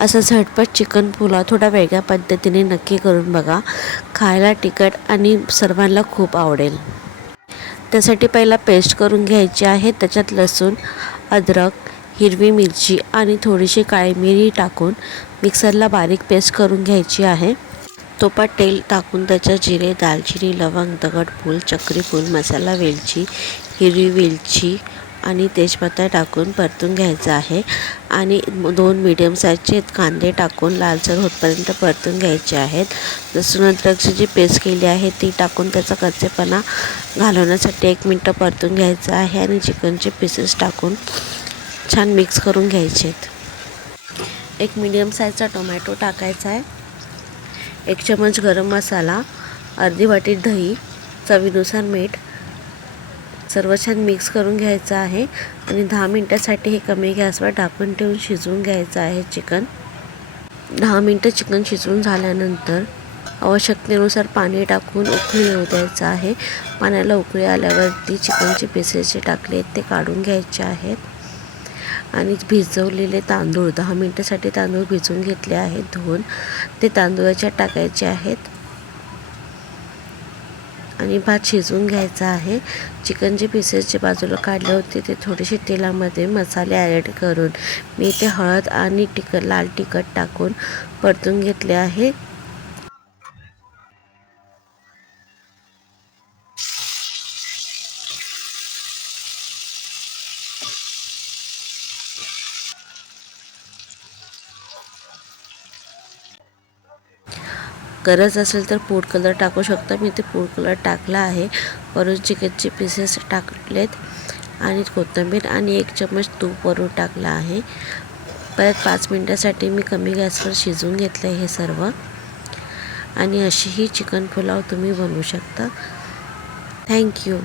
असा झटपट चिकन पुलाव थोडा वेगळ्या पद्धतीने नक्की करून बघा. खायला तिखट आणि सर्वांना खूप आवडेल. त्यासाठी पहिला पेस्ट करून घ्यायची आहे. त्याच्यात लसूण, अद्रक, हिरवी मिरची आणि थोडीशी काळी मिरी टाकून मिक्सरला बारीक पेस्ट करून घ्यायची आहे. तुपात तेल टाकून त्याच्यात जिरे, दालचिनी, लवंग, दगडफूल, चक्रीफूल, मसाला वेलची, हिरवी वेलची आणि तेजपत्ता टाकून परतून घ्यायचं आहे. आणि 2 मीडियम साईजचे कांदे टाकून लालसर होतपर्यंत परतून घ्यायचे आहेत. लसूण अद्रकची जी पेस्ट केली आहे ती टाकून त्याचा कच्चेपणा घालवण्यासाठी 1 मिनिट परतून घ्यायचं आहे. आणि चिकनचे पीसेस टाकून छान मिक्स करून घ्यायचे आहेत. 1 मीडियम साईजचा टोमॅटो टाकायचा आहे. 1 चमच गरम मसाला, अर्धी वाटी दही, चवीनुसार मीठ, सर्व छान मिक्स करून घ्यायचं आहे. आणि 10 मिनिटासाठी हे कमी गॅसवर ढाकून ठेवून शिजवून घ्यायचं आहे चिकन. 10 मिनिटं चिकन शिजवून झाल्यानंतर आवश्यकतेनुसार पाणी टाकून उकळी येऊ द्यायचं आहे. पाण्याला उकळी आल्यावरती चिकनचे पीसेस जे टाकले ते काढून घ्यायचे आहेत. आणि भिजवलेले तांदूळ 10 मिनिटासाठी तांदूळ भिजवून घेतले आहेत धुवून, ते तांदूळ याच्यात टाकायचे आहेत. आणि भात शिजवून घ्यायचा आहे. चिकन जे पीसेस जे बाजूला काढले होते ते थोडेसे तेलामध्ये मसाले ॲड करून मी ते हळद आणि लाल तिखट टाकून परतून घेतले आहे. गरज असेल तर फूड कलर टाकू शकता. मी ते फूड कलर टाकला आहे. वरून चिकनचे पीसेस टाकलेत आणि कोथिंबीर आणि 1 चमच तूप वरून टाकला आहे. परत 5 मिनिटासाठी मी कमी गॅसवर शिजवून घेतलं हे सर्व. आणि अशीही चिकन पुलाव तुम्ही बनवू शकता. थँक्यू.